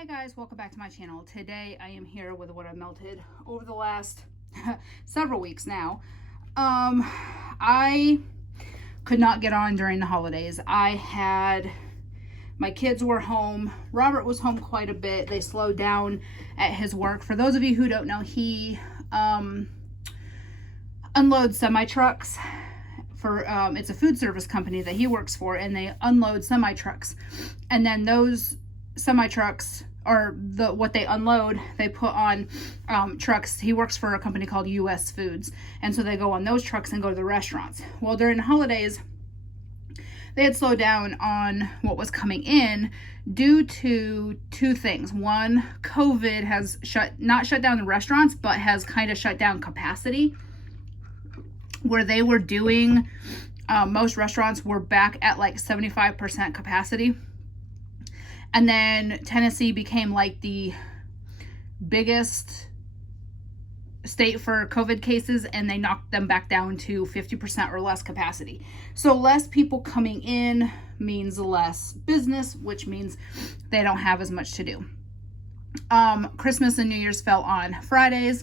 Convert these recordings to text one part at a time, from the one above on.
Hey guys, welcome back to my channel. Today I am here with what I've melted over the last several weeks now. I could not get on during the holidays. My kids were home. Robert was home quite a bit. They slowed down at his work. For those of you who don't know, he unloads semi-trucks for it's a food service company that he works for, and they unload semi-trucks, and then those semi-trucks, or what they unload, they put on trucks. He works for a company called US Foods, and so they go on those trucks and go to the restaurants. Well, during the holidays they had slowed down on what was coming in due to two things. One, COVID has not shut down the restaurants, but has kind of shut down capacity, where they were doing most restaurants were back at like 75% capacity. And then Tennessee became like the biggest state for COVID cases, and they knocked them back down to 50% or less capacity. So less people coming in means less business, which means they don't have as much to do. Christmas and New Year's fell on Fridays,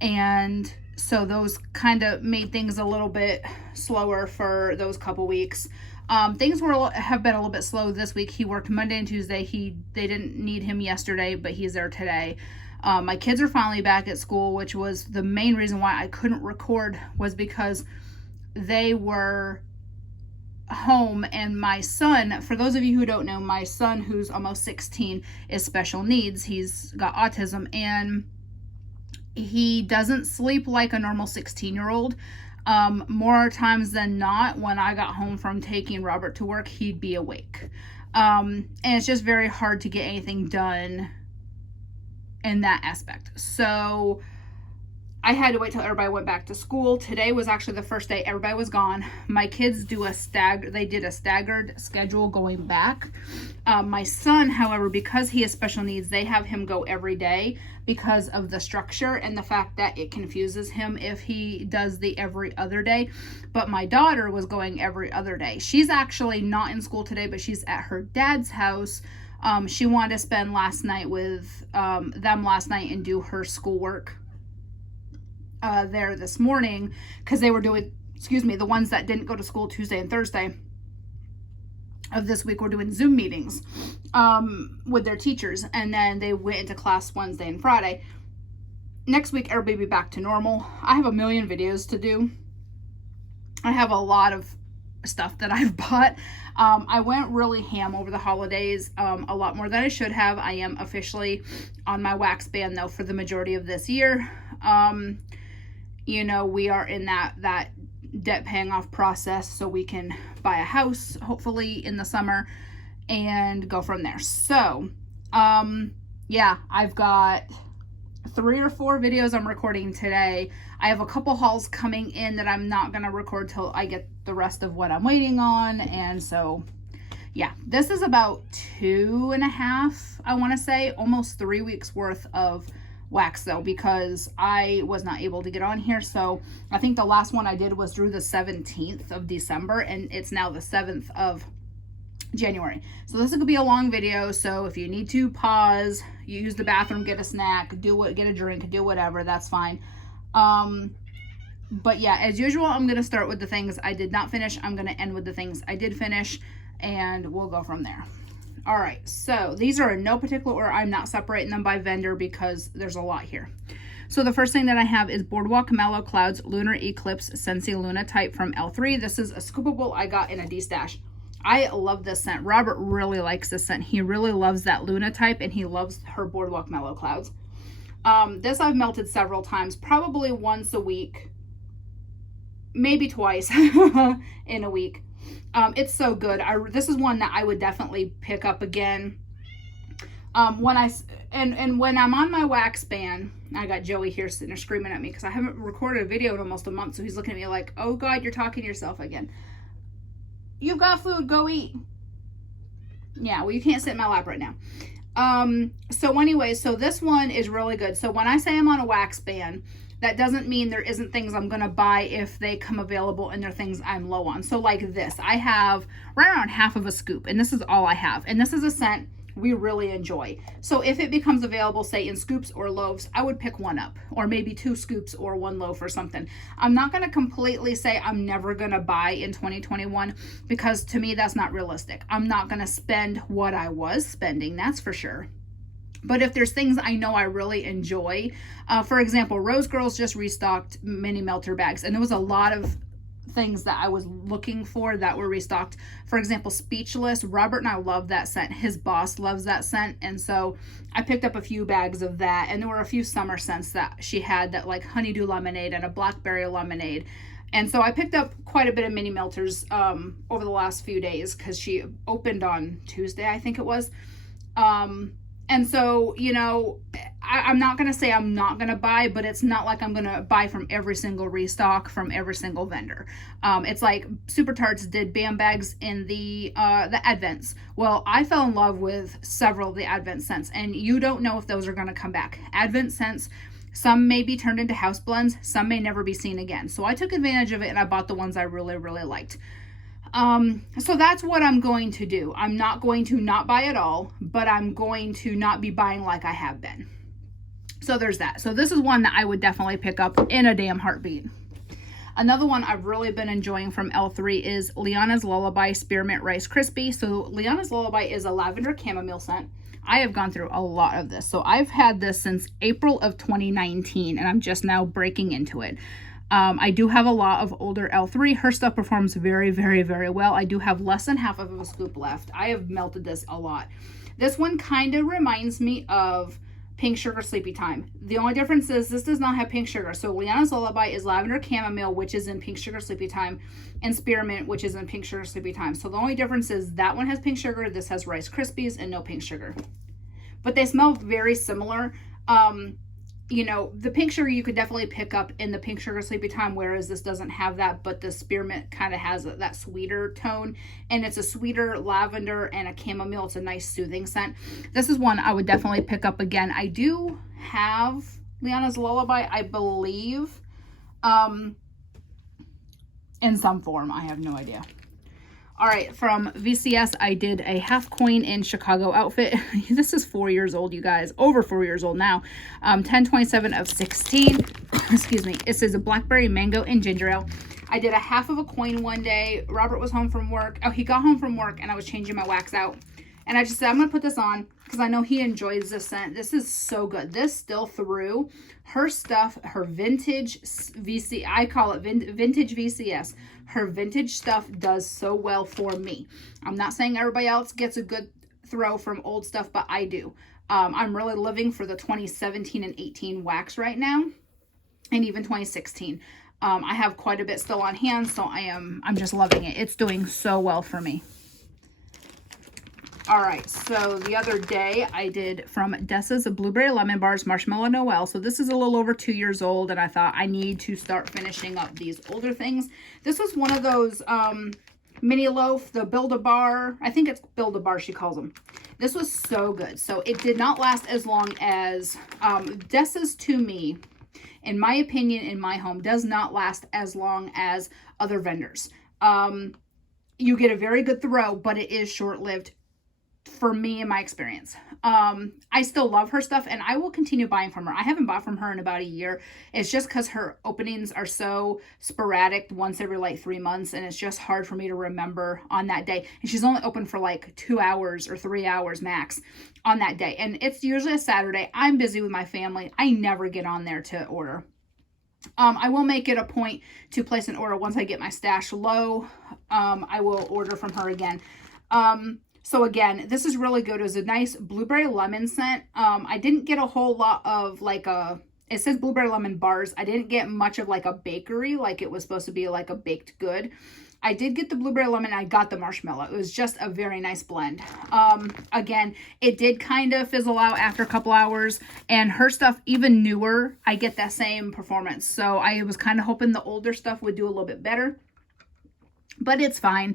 and so those kind of made things a little bit slower for those couple weeks. Things have been a little bit slow this week. He worked Monday and Tuesday. They didn't need him yesterday, but he's there today. My kids are finally back at school, which was the main reason why I couldn't record, was because they were home. And my son, for those of you who don't know, my son, who's almost 16, is special needs. He's got autism, and he doesn't sleep like a normal 16-year-old. More times than not, when I got home from taking Robert to work, he'd be awake. And it's just very hard to get anything done in that aspect. So I had to wait till everybody went back to school. Today was actually the first day everybody was gone. My kids did a staggered schedule going back. My son, however, because he has special needs, they have him go every day because of the structure and the fact that it confuses him if he does the every other day. But my daughter was going every other day. She's actually not in school today, but she's at her dad's house. She wanted to spend last night with them last night and do her schoolwork there this morning, because they were doing, the ones that didn't go to school Tuesday and Thursday of this week were doing Zoom meetings with their teachers, and then they went into class Wednesday and Friday. Next week everybody will be back to normal. I have a million videos to do. I have a lot of stuff that I've bought. I went really ham over the holidays, a lot more than I should have. I am officially on my wax ban though for the majority of this year. We are in that debt paying off process, so we can buy a house hopefully in the summer and go from there. So yeah, I've got 3 or 4 videos I'm recording today. I have a couple hauls coming in that I'm not gonna record till I get the rest of what I'm waiting on. And so yeah, this is about 2.5, I want to say almost 3 weeks worth of wax though, because I was not able to get on here. So I think the last one I did was through the 17th of December, and it's now the 7th of January. So this is gonna be a long video, so if you need to pause, you use the bathroom, get a snack, get a drink, do whatever, that's fine. But yeah, as usual, I'm gonna start with the things I did not finish. I'm gonna end with the things I did finish, and we'll go from there. All right, so these are in no particular order. I'm not separating them by vendor because there's a lot here. So the first thing that I have is Boardwalk Mellow Clouds Lunar Eclipse Scentsy Luna Type from L3. This is a scoopable I got in a D-stash. I love this scent. Robert really likes this scent. He really loves that Luna Type, and he loves her Boardwalk Mellow Clouds. This I've melted several times, probably once a week, maybe twice in a week. It's so good. This is one that I would definitely pick up again. When I'm on my wax ban, I got Joey here sitting there screaming at me because I haven't recorded a video in almost a month, so he's looking at me like, oh God, you're talking to yourself again. You've got food, go eat. Yeah, well, you can't sit in my lap right now. So anyway, so this one is really good. So when I say I'm on a wax ban, that doesn't mean there isn't things I'm going to buy if they come available and they're things I'm low on. So like this, I have right around half of a scoop, and this is all I have. And this is a scent we really enjoy. So if it becomes available, say in scoops or loaves, I would pick one up, or maybe 2 scoops or 1 loaf or something. I'm not going to completely say I'm never going to buy in 2021, because to me that's not realistic. I'm not going to spend what I was spending, that's for sure. But if there's things I know I really enjoy, for example, Rose Girls just restocked mini melter bags, and there was a lot of things that I was looking for that were restocked. For example, Speechless. Robert and I love that scent. His boss loves that scent, and so I picked up a few bags of that. And there were a few summer scents that she had, that like honeydew lemonade and a blackberry lemonade. And so I picked up quite a bit of mini melters over the last few days, because she opened on Tuesday, I think it was. And so, you know, I'm not going to say I'm not going to buy, but it's not like I'm going to buy from every single restock from every single vendor. It's like Super Tarts did BAM bags in the Advents. Well, I fell in love with several of the Advent scents, and you don't know if those are going to come back. Advent scents, some may be turned into house blends, some may never be seen again. So I took advantage of it, and I bought the ones I really, really liked. So that's what I'm going to do. I'm not going to not buy it all, but I'm going to not be buying like I have been. So there's that. So this is one that I would definitely pick up in a damn heartbeat. Another one I've really been enjoying from L3 is Liana's Lullaby Spearmint Rice Krispie. So Liana's Lullaby is a lavender chamomile scent. I have gone through a lot of this. So I've had this since April of 2019, and I'm just now breaking into it. I do have a lot of older L3. Her stuff performs very, very, very well. I do have less than half of a scoop left. I have melted this a lot. This one kind of reminds me of Pink Sugar Sleepy Time. The only difference is this does not have pink sugar. So Liana's Lullaby is lavender chamomile, which is in Pink Sugar Sleepy Time, and spearmint, which is in Pink Sugar Sleepy Time. So the only difference is that one has pink sugar, this has Rice Krispies and no pink sugar. But they smell very similar. You know, the pink sugar you could definitely pick up in the Pink Sugar Sleepy Time, whereas this doesn't have that, but the spearmint kind of has that sweeter tone, and it's a sweeter lavender and a chamomile. It's a nice soothing scent. This is one I would definitely pick up again. I do have Liana's Lullaby, I believe, in some form. I have no idea. All right, from VCS, I did a half coin in Chicago outfit. This is 4 years old, you guys. Over 4 years old now. 1027 of 16. Excuse me. It says a blackberry, mango, and ginger ale. I did a half of a coin one day. Robert was home from work. Oh, he got home from work, and I was changing my wax out. And I just said, I'm going to put this on because I know he enjoys this scent. This is so good. This still Thru. Her stuff, her vintage VC, I call it vintage VCS. Her vintage stuff does so well for me. I'm not saying everybody else gets a good throw from old stuff, but I do. I'm really living for the 2017 and 18 wax right now, and even 2016. I have quite a bit still on hand, so I'm just loving it. It's doing so well for me. All right, so the other day I did from Dessa's Blueberry Lemon Bars Marshmallow Noel. So this is a little over 2 years old, and I thought I need to start finishing up these older things. This was one of those mini loaf, the Build-A-Bar. I think it's Build-A-Bar she calls them. This was so good. So it did not last as long as Dessa's, to me, in my opinion, in my home, does not last as long as other vendors. You get a very good throw, but it is short-lived. For me, in my experience, I still love her stuff, and I will continue buying from her. I haven't bought from her in about a year. It's just because her openings are so sporadic, once every like 3 months, and it's just hard for me to remember on that day. And she's only open for like 2 hours or 3 hours max on that day, and it's usually a Saturday. I'm busy with my family. I never get on there to order. I will make it a point to place an order once I get my stash low. I will order from her again. So again, this is really good. It was a nice blueberry lemon scent. I didn't get a whole lot of like it says blueberry lemon bars. I didn't get much of like a bakery, like it was supposed to be like a baked good. I did get the blueberry lemon. I got the marshmallow. It was just a very nice blend. Again, it did kind of fizzle out after a couple hours, and her stuff, even newer, I get that same performance. So I was kind of hoping the older stuff would do a little bit better, but it's fine.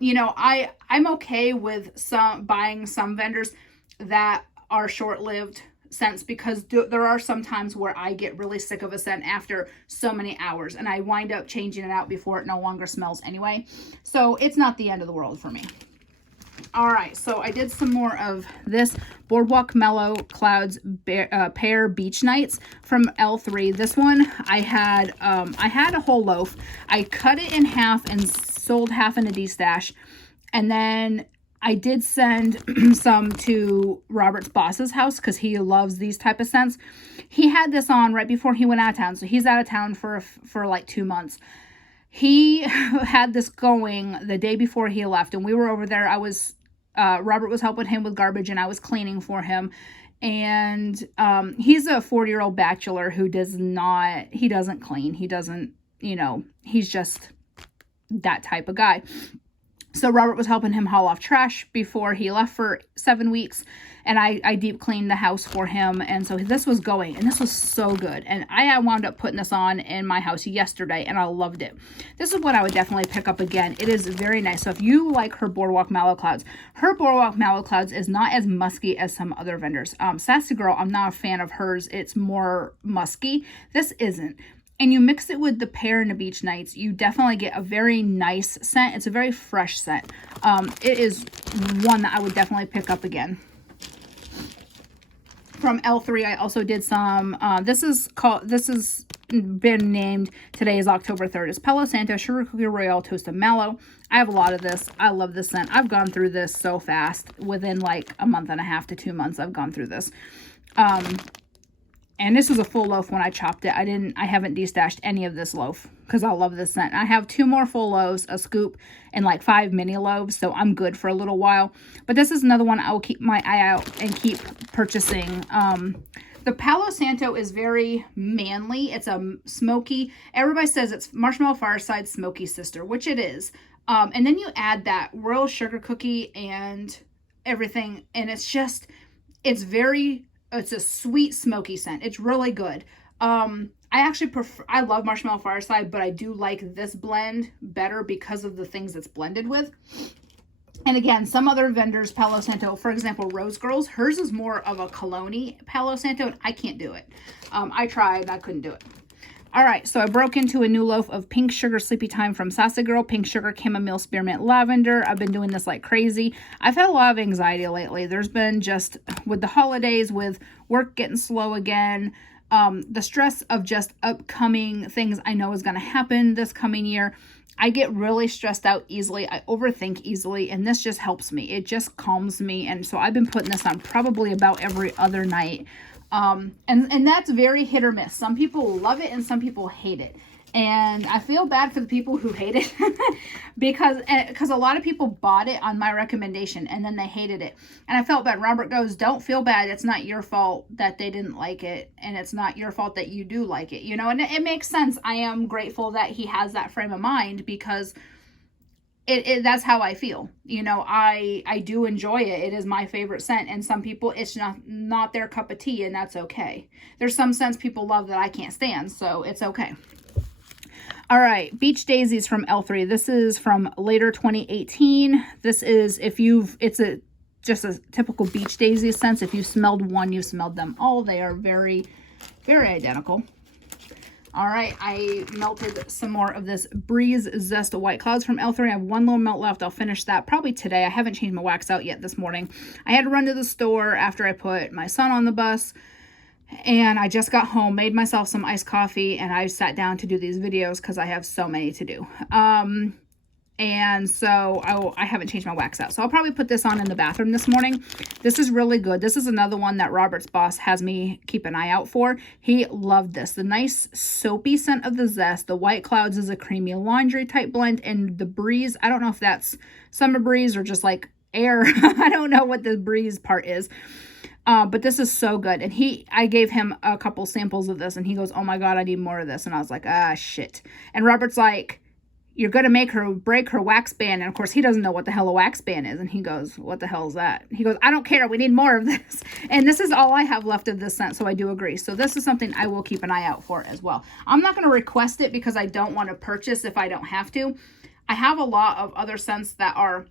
You know, I'm okay with buying some vendors that are short-lived scents, because there are some times where I get really sick of a scent after so many hours, and I wind up changing it out before it no longer smells anyway. So it's not the end of the world for me. All right, so I did some more of this Boardwalk Mellow Clouds Pear Beach Nights from L3. This one I had a whole loaf. I cut it in half and sold half in a D-stash, and then I did send some to Robert's boss's house because he loves these type of scents. He had this on right before he went out of town, so he's out of town for like 2 months. He had this going the day before he left, and we were over there. Robert was helping him with garbage, and I was cleaning for him. And he's a 40-year-old bachelor who he doesn't clean. He doesn't, he's just that type of guy. So Robert was helping him haul off trash before he left for 7 weeks, and I deep cleaned the house for him. And so this was going, and this was so good. And I wound up putting this on in my house yesterday, and I loved it. This is what I would definitely pick up again. It is very nice. So if you like her Boardwalk Mallow Clouds, is not as musky as some other vendors. Sassy Girl, I'm not a fan of hers. It's more musky. This isn't. And you mix it with the pear and the beach nights, you definitely get a very nice scent. It's a very fresh scent. It is one that I would definitely pick up again. From L3, I also did some, this has been named, today is October 3rd. It's Palo Santo Sugar Cookie Royale Toasted Mallow. I have a lot of this. I love this scent. I've gone through this so fast. Within like a month and a half to 2 months, I've gone through this. And this was a full loaf when I chopped it. I haven't de-stashed any of this loaf because I love this scent. I have 2 more full loaves, a scoop, and like 5 mini loaves, so I'm good for a little while. But this is another one I will keep my eye out and keep purchasing. The Palo Santo is very manly. It's a smoky. Everybody says it's Marshmallow Fireside Smoky Sister, which it is. And then you add that royal sugar cookie and everything, and it's a sweet smoky scent. It's really good. I love Marshmallow Fireside, but I do like this blend better because of the things it's blended with. And again, some other vendors, Palo Santo, for example, Rose Girls, hers is more of a cologne Palo Santo, and I can't do it. I tried, I couldn't do it. All right, so I broke into a new loaf of Pink Sugar Sleepy Time from Sassy Girl, Pink Sugar Chamomile Spearmint Lavender. I've been doing this like crazy. I've had a lot of anxiety lately. There's been just, with the holidays, with work getting slow again, the stress of just upcoming things I know is going to happen this coming year. I get really stressed out easily. I overthink easily, and this just helps me. It just calms me, and so I've been putting this on probably about every other night. And that's very hit or miss. Some people love it and some people hate it. And I feel bad for the people who hate it because a lot of people bought it on my recommendation and then they hated it. And I felt bad. Robert goes, don't feel bad. It's not your fault that they didn't like it. And it's not your fault that you do like it, and it makes sense. I am grateful that he has that frame of mind because that's how I feel. I do enjoy it. It is my favorite scent, and some people it's not their cup of tea, and that's okay. There's some scents people love that I can't stand, so it's okay. All right, Beach Daisies from L3. This is from later 2018. This is just a typical Beach Daisy scent. If you smelled one, you smelled them all. They are very, very identical. All right, I melted some more of this Breeze Zest White Clouds from L3. I have one little melt left. I'll finish that probably today. I haven't changed my wax out yet this morning. I had to run to the store after I put my son on the bus, and I just got home, made myself some iced coffee, and I sat down to do these videos because I have so many to do. And so I haven't changed my wax out. So I'll probably put this on in the bathroom this morning. This is really good. This is another one that Robert's boss has me keep an eye out for. He loved this. The nice soapy scent of the Zest. The White Clouds is a creamy laundry type blend. And the Breeze, I don't know if that's summer breeze or just like air. I don't know what the breeze part is. But this is so good. And I gave him a couple samples of this and he goes, oh my God, I need more of this. And I was like, shit. And Robert's like, you're going to make her break her wax band. And of course, he doesn't know what the hell a wax band is. And he goes, what the hell is that? He goes, I don't care. We need more of this. And this is all I have left of this scent. So I do agree. So this is something I will keep an eye out for as well. I'm not going to request it because I don't want to purchase if I don't have to. I have a lot of other scents that are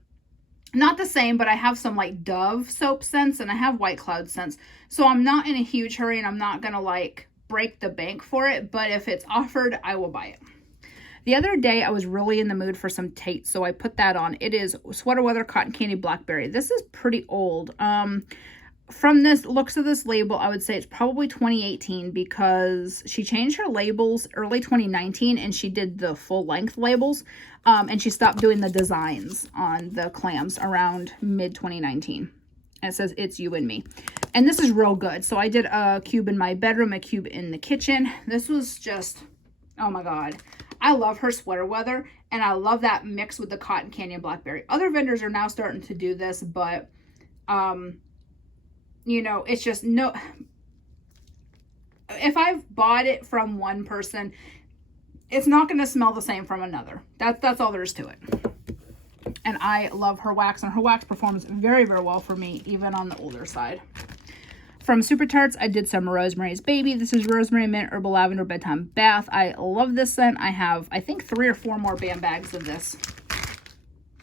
not the same, but I have some like Dove soap scents and I have White Cloud scents. So I'm not in a huge hurry and I'm not going to like break the bank for it. But if it's offered, I will buy it. The other day I was really in the mood for some Tate, so I put that on. It is Sweater Weather Cotton Candy Blackberry. This is pretty old. From this looks of this label, I would say it's probably 2018 because she changed her labels early 2019 and she did the full length labels. And she stopped doing the designs on the clams around mid 2019. And it says It's You and Me. And this is real good. So I did a cube in my bedroom, a cube in the kitchen. This was just, oh my God. I love her Sweater Weather. And I love that mix with the Cotton Candy and Blackberry. Other vendors are now starting to do this, but you know, it's just no, if I've bought it from one person, it's not going to smell the same from another. That's all there is to it. And I love her wax, and her wax performs very, very well for me, even on the older side. From Super Tarts, I did some Rosemary's Baby. This is Rosemary Mint Herbal Lavender Bedtime Bath. I love this scent. I have, I think, 3 or 4 more BAM bags of this.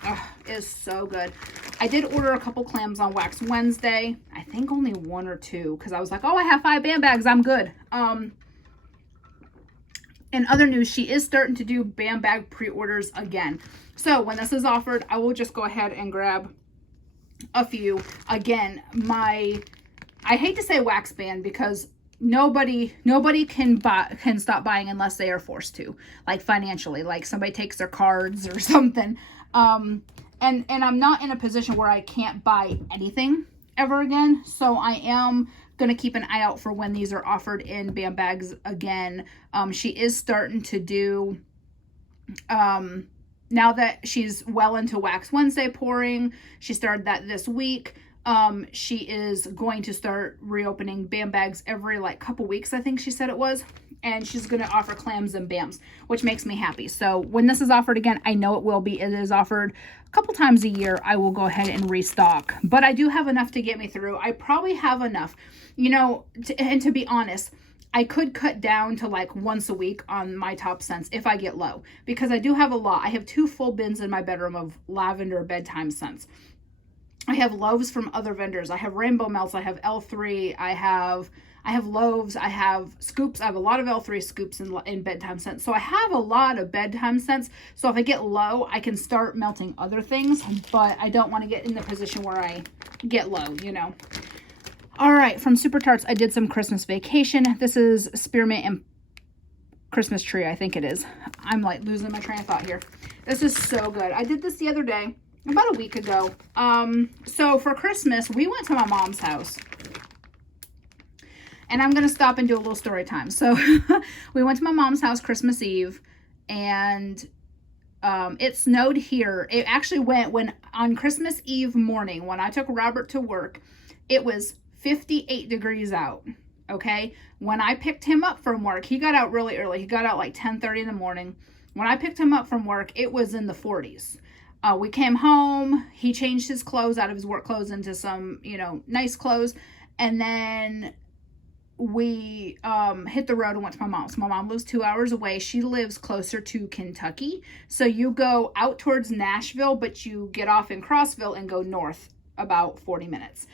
Oh, it is so good. I did order a couple clams on Wax Wednesday. I think only 1 or 2 because I was like, oh, I have 5 BAM bags. I'm good. In other news, she is starting to do BAM bag pre-orders again. So when this is offered, I will just go ahead and grab a few. Again, I hate to say wax ban because nobody can stop buying unless they are forced to, like financially, like somebody takes their cards or something. And I'm not in a position where I can't buy anything ever again. So I am going to keep an eye out for when these are offered in BAM bags again. She is starting to do, now that she's well into Wax Wednesday pouring, she started that this week. She is going to start reopening BAM bags every like couple weeks, I think she said it was. And she's going to offer clams and BAMs, which makes me happy. So when this is offered again, I know it will be. It is offered a couple times a year. I will go ahead and restock. But I do have enough to get me through. I probably have enough. You know, and to be honest, I could cut down to like once a week on my top scents if I get low. Because I do have a lot. I have 2 full bins in my bedroom of lavender bedtime scents. I have loaves from other vendors. I have Rainbow Melts. I have L3. I have loaves. I have scoops. I have a lot of L3 scoops in bedtime scents. So I have a lot of bedtime scents. So if I get low, I can start melting other things. But I don't want to get in the position where I get low, you know. All right. From Super Tarts, I did some Christmas Vacation. This is Spearmint and Christmas Tree, I think it is. I'm like losing my train of thought here. This is so good. I did this the other day, about a week ago. So for Christmas, we went to my mom's house. And I'm going to stop and do a little story time. So we went to my mom's house Christmas Eve, and it snowed here. It actually went when on Christmas Eve morning, when I took Robert to work, it was 58 degrees out. Okay. When I picked him up from work, he got out really early. He got out like 10:30 in the morning. When I picked him up from work, it was in the 40s. We came home. He changed his clothes out of his work clothes into some, you know, nice clothes. And then we hit the road and went to my mom's. My mom lives 2 hours away. She lives closer to Kentucky. So you go out towards Nashville, but you get off in Crossville and go north about 40 minutes.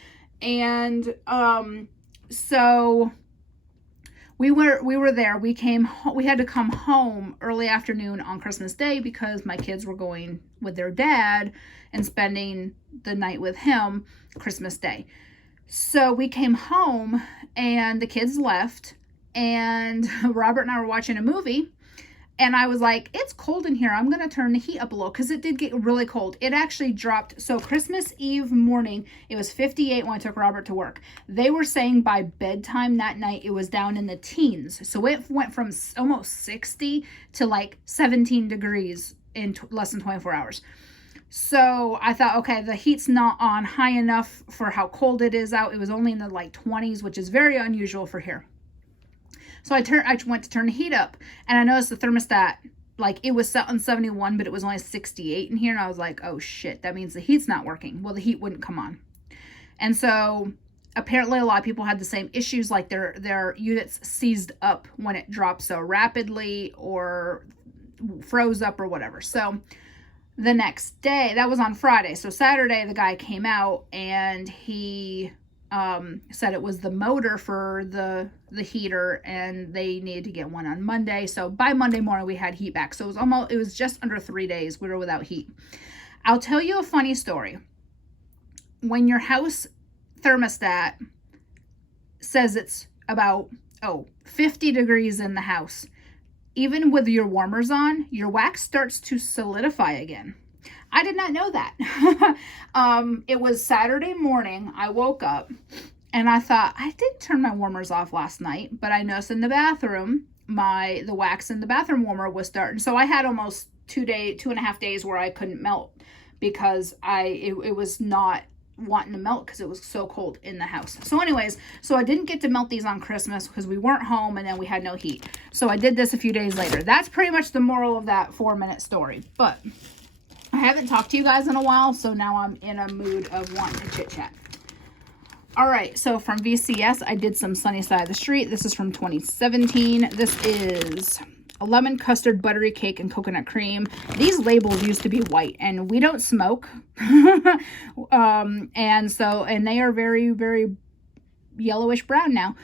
And so we were there. We had to come home early afternoon on Christmas Day because my kids were going with their dad and spending the night with him Christmas Day. So we came home and the kids left, and Robert and I were watching a movie, and I was like, it's cold in here. I'm going to turn the heat up a little because it did get really cold. It actually dropped. So Christmas Eve morning, it was 58 when I took Robert to work. They were saying by bedtime that night, it was down in the teens. So it went from almost 60 to like 17 degrees in less than 24 hours. So I thought, okay, the heat's not on high enough for how cold it is out. It was only in the like 20s, which is very unusual for here. So I went to turn the heat up, and I noticed the thermostat, like it was set on 71, but it was only 68 in here. And I was like, oh shit, that means the heat's not working. Well, the heat wouldn't come on. And so apparently a lot of people had the same issues, like their units seized up when it dropped so rapidly or froze up or whatever. So the next day, that was on Friday. So Saturday, the guy came out and he said it was the motor for the heater, and they needed to get one on Monday. So by Monday morning we had heat back. So it was just under 3 days we were without heat. I'll tell you a funny story. When your house thermostat says it's about 50 degrees in the house, even with your warmers on, your wax starts to solidify again. I did not know that. It was Saturday morning. I woke up and I thought, I did turn my warmers off last night, but I noticed in the bathroom, the wax in the bathroom warmer was starting. So I had almost 2.5 days where I couldn't melt because it was not wanting to melt because it was so cold in the house. So anyways, so I didn't get to melt these on Christmas because we weren't home and then we had no heat. So I did this a few days later. That's pretty much the moral of that 4-minute story. But I haven't talked to you guys in a while, so now I'm in a mood of wanting to chit chat. All right, so from VCS, I did some Sunny Side of the Street. This is from 2017. This is a lemon custard buttery cake and coconut cream. These labels used to be white, and we don't smoke. And they are very, very yellowish brown now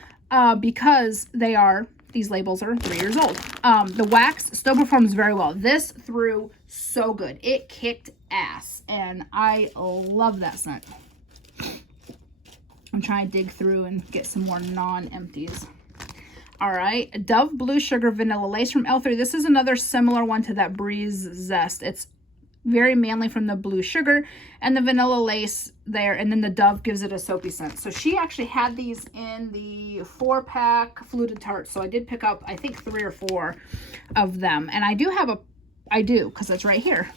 because these labels are 3 years old. The wax still performs very well. This Thru so good. It kicked ass, and I love that scent. I'm trying to dig through and get some more non-empties. All right, Dove Blue Sugar Vanilla Lace from L3. This is another similar one to that Breeze Zest. It's very manly from the blue sugar and the vanilla lace there, and then the Dove gives it a soapy scent. So she actually had these in the 4-pack fluted tarts, so I did pick up I think 3 or 4 of them, and I do because it's right here.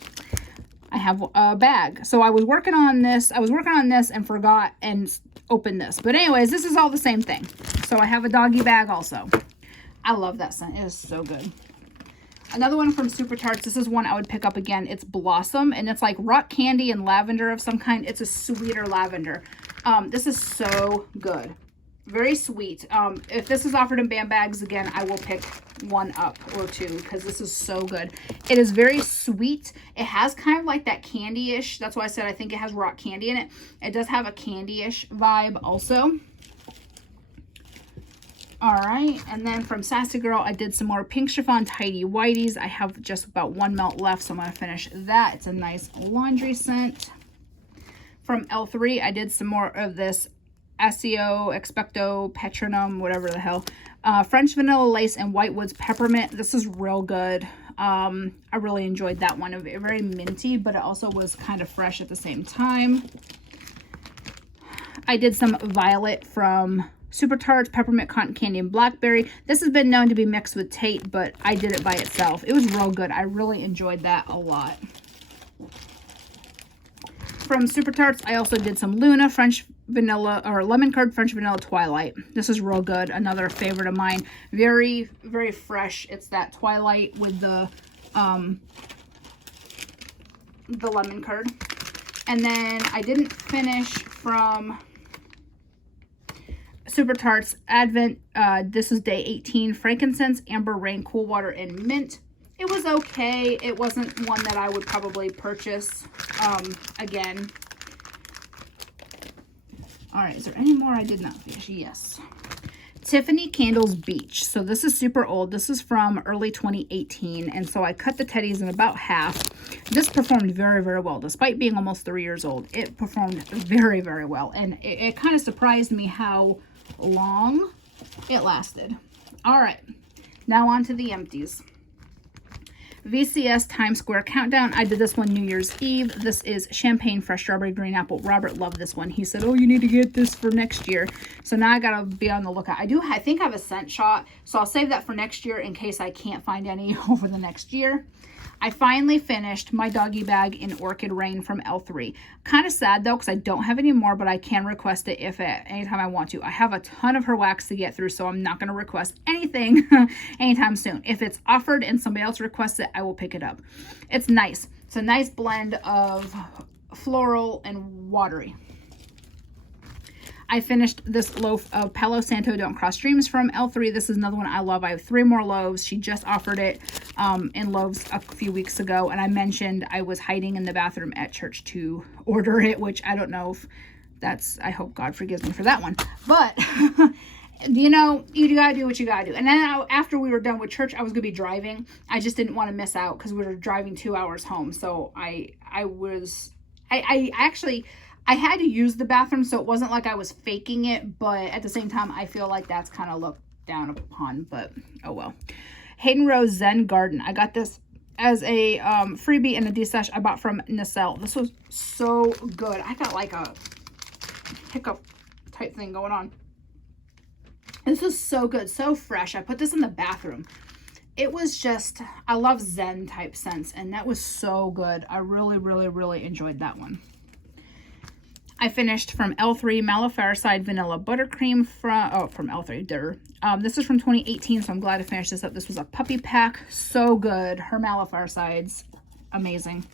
I have a bag. So I was working on this and forgot and opened this, but anyways, this is all the same thing. So I have a doggy bag also. I love that scent. It is so good. Another one from Super Tarts. This is one I would pick up again. It's Blossom, and it's like rock candy and lavender of some kind. It's a sweeter lavender. This is so good. Very sweet. If this is offered in BAM bags again, I will pick 1 up or 2 because this is so good. It is very sweet. It has kind of like that candy-ish. That's why I said I think it has rock candy in it. It does have a candy-ish vibe also. All right, and then from Sassy Girl, I did some more Pink Chiffon Tidy Whities. I have just about 1 melt left, so I'm going to finish that. It's a nice laundry scent. From L3, I did some more of this SEO, Expecto, Petronum, whatever the hell. French Vanilla Lace and Whitewoods Peppermint. This is real good. I really enjoyed that one. Very minty, but it also was kind of fresh at the same time. I did some Violet from Super Tarts, Peppermint, Cotton Candy, and Blackberry. This has been known to be mixed with Tate, but I did it by itself. It was real good. I really enjoyed that a lot. From Super Tarts, I also did some Luna French Vanilla, or Lemon Curd French Vanilla Twilight. This is real good. Another favorite of mine. Very, very fresh. It's that Twilight with the lemon curd. And then I didn't finish from Super Tarts Advent. This is day 18. Frankincense, Amber Rain, Cool Water, and Mint. It was okay. It wasn't one that I would probably purchase again. All right, is there any more I did not finish? Yes. Tiffany Candles Beach. So this is super old. This is from early 2018. And so I cut the teddies in about half. This performed very, very well. Despite being almost 3 years old, it performed very, very well. And it kind of surprised me how long it lasted. All right, now on to the empties. VCS Times Square Countdown. I did this one New Year's Eve. This is Champagne Fresh Strawberry Green Apple. Robert loved this one. He said, oh, you need to get this for next year. So now I gotta be on the lookout. I think I have a scent shot, so I'll save that for next year in case I can't find any over the next year. I finally finished my doggy bag in Orchid Rain from L3. Kind of sad though, because I don't have any more, but I can request it anytime I want to. I have a ton of her wax to get through, so I'm not going to request anything anytime soon. If it's offered and somebody else requests it, I will pick it up. It's nice. It's a nice blend of floral and watery. I finished this loaf of Palo Santo Don't Cross Streams from L3. This is another one I love. I have 3 more loaves. She just offered it in loaves a few weeks ago, and I mentioned I was hiding in the bathroom at church to order it, which I don't know if I hope God forgives me for that one. But, you know, you gotta do what you gotta do. And then after we were done with church, I was gonna be driving. I just didn't want to miss out because we were driving 2 hours home. So I actually, I had to use the bathroom, so it wasn't like I was faking it, but at the same time, I feel like that's kind of looked down upon, but oh well. Hayden Rose Zen Garden. I got this as a freebie and a D-stash I bought from Nacelle. This was so good. I got like a hiccup type thing going on. This was so good, so fresh. I put this in the bathroom. It was just, I love Zen type scents, and that was so good. I really, really, really enjoyed that one. I finished from L3 Malifarside Vanilla Buttercream from L3. This is from 2018, so I'm glad I finished this up. This was a puppy pack. So good. Her Malifarside's amazing.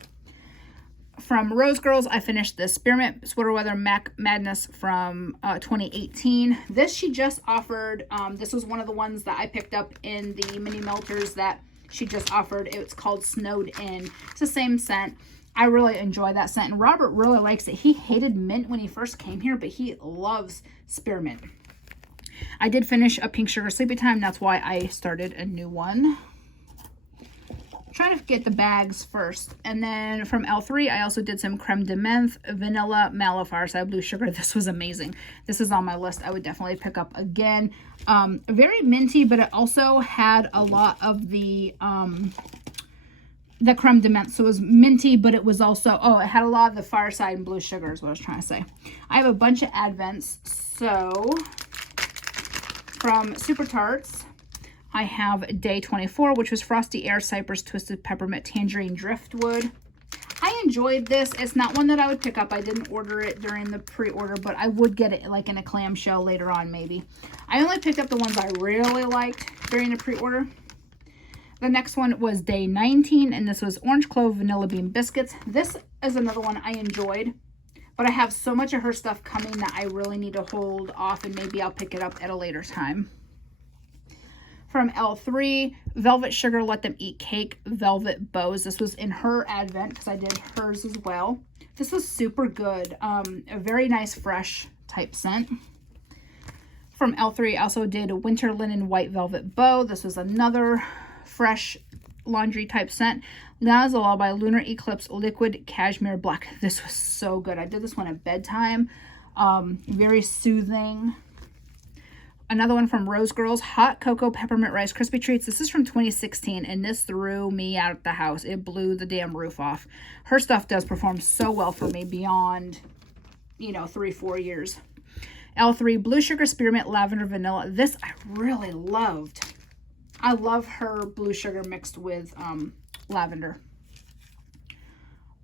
From Rose Girls, I finished the Spearmint Sweater Weather Mac Madness from 2018. This she just offered. This was one of the ones that I picked up in the mini melters that she just offered. It's called Snowed In. It's the same scent. I really enjoy that scent, and Robert really likes it. He hated mint when he first came here, but he loves spearmint. I did finish a Pink Sugar Sleepy Time. That's why I started a new one. I'm trying to get the bags first. And then from L3, I also did some Creme de Menthe Vanilla Malifarside Blue Sugar. This was amazing. This is on my list. I would definitely pick up again. Very minty, but it also had a lot of the creme de menthe. So it was minty, but it was also, it had a lot of the Fireside and Blue Sugar is what I was trying to say. I have a bunch of Advents. So from Super Tarts, I have Day 24, which was Frosty Air Cypress Twisted Peppermint Tangerine Driftwood. I enjoyed this. It's not one that I would pick up. I didn't order it during the pre-order, but I would get it like in a clamshell later on maybe. I only picked up the ones I really liked during the pre-order. The next one was Day 19, and this was Orange Clove Vanilla Bean Biscuits. This is another one I enjoyed, but I have so much of her stuff coming that I really need to hold off, and maybe I'll pick it up at a later time. From L3, Velvet Sugar Let Them Eat Cake Velvet Bows. This was in her Advent because I did hers as well. This was super good. A very nice fresh type scent. From L3, I also did a Winter Linen White Velvet Bow. This was another fresh laundry type scent. Lana's Lullaby Lunar Eclipse Liquid Cashmere Black. This was so good. I did this one at bedtime. Very soothing. Another one from Rose Girls, Hot Cocoa Peppermint Rice Krispie Treats. This is from 2016, and this threw me out of the house. It blew the damn roof off. Her stuff does perform so well for me beyond, 3-4 years. L3 Blue Sugar Spearmint Lavender Vanilla. This I really loved. I love her blue sugar mixed with lavender.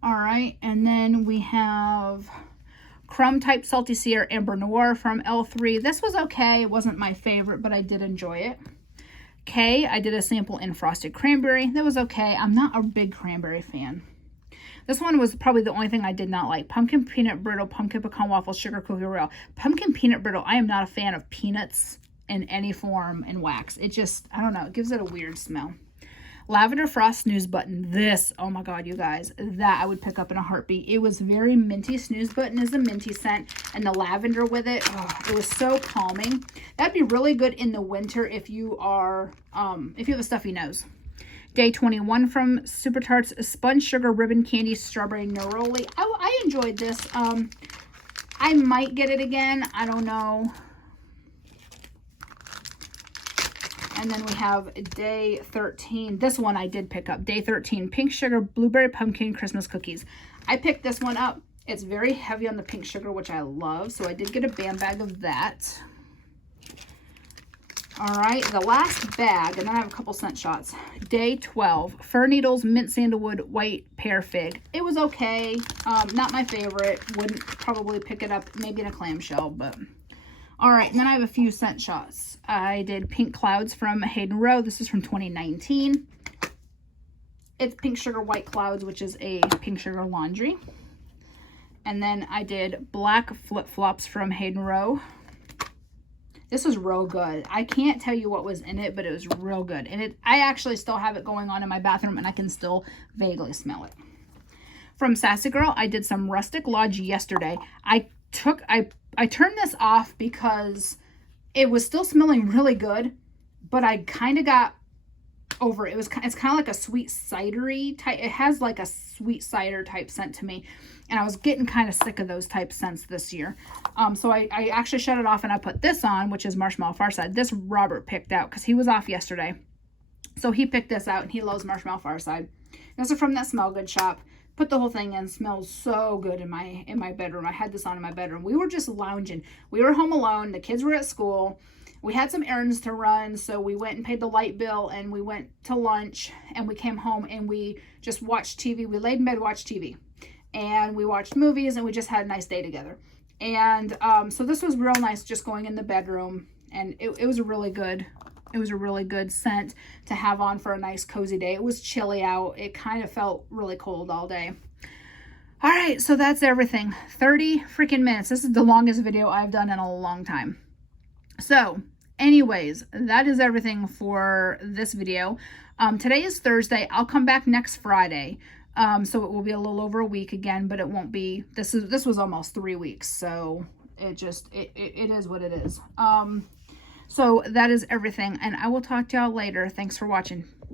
All right, and then we have Crumb Type Salty Sea Amber Noir from L3. This was okay. It wasn't my favorite, but I did enjoy it. K, I did a sample in Frosted Cranberry. That was okay. I'm not a big cranberry fan. This one was probably the only thing I did not like. Pumpkin Peanut Brittle, Pumpkin Pecan Waffle, Sugar Cookie Royale. Pumpkin Peanut Brittle, I am not a fan of peanuts in any form and wax. It just, I don't know, it gives it a weird smell. Lavender Frost Snooze Button. This, oh my god, you guys, that I would pick up in a heartbeat. It was very minty. Snooze Button is a minty scent, and the lavender with it, it was so calming. That'd be really good in the winter if you are, if you have a stuffy nose. Day 21 from Super Tarts, Sponge Sugar Ribbon Candy Strawberry Neroli. I enjoyed this. I might get it again. I don't know. And then we have Day 13. This one I did pick up. Day 13, Pink Sugar Blueberry Pumpkin Christmas Cookies. I picked this one up. It's very heavy on the pink sugar, which I love. So I did get a bam bag of that. All right, the last bag, and then I have a couple scent shots. Day 12, Fir Needles Mint Sandalwood White Pear Fig. It was okay. Not my favorite. Wouldn't probably pick it up maybe in a clamshell, but... All right, and then I have a few scent shots. I did Pink Clouds from Hayden Rowe. This is from 2019. It's Pink Sugar White Clouds, which is a Pink Sugar laundry. And then I did Black Flip Flops from Hayden Rowe. This was real good. I can't tell you what was in it, but it was real good. And I actually still have it going on in my bathroom, and I can still vaguely smell it. From Sassy Girl, I did some Rustic Lodge yesterday. I I turned this off because it was still smelling really good, but I kind of got over it. It's kind of like a sweet cidery type. It has like a sweet cider type scent to me, and I was getting kind of sick of those type scents this year. So I actually shut it off and I put this on, which is Marshmallow Farside. This Robert picked out because he was off yesterday, so he picked this out and he loves Marshmallow Farside. This is from that Smell Good shop. Put the whole thing in. Smells so good in my bedroom. I had this on in my bedroom. We were just lounging. We were home alone. The kids were at school. We had some errands to run, so we went and paid the light bill, and we went to lunch, and we came home and we just watched TV. We laid in bed, watched TV, and we watched movies, and we just had a nice day together. And so this was real nice, just going in the bedroom, and it was a really good. It was a really good scent to have on for a nice cozy day. It was chilly out. It kind of felt really cold all day. All right, so that's everything. 30 freaking minutes. This is the longest video I've done in a long time. So anyways, that is everything for this video. Today is Thursday. I'll come back next Friday. So it will be a little over a week again, but it won't be, this was almost 3 weeks. So it is what it is. So that is everything, and I will talk to y'all later. Thanks for watching.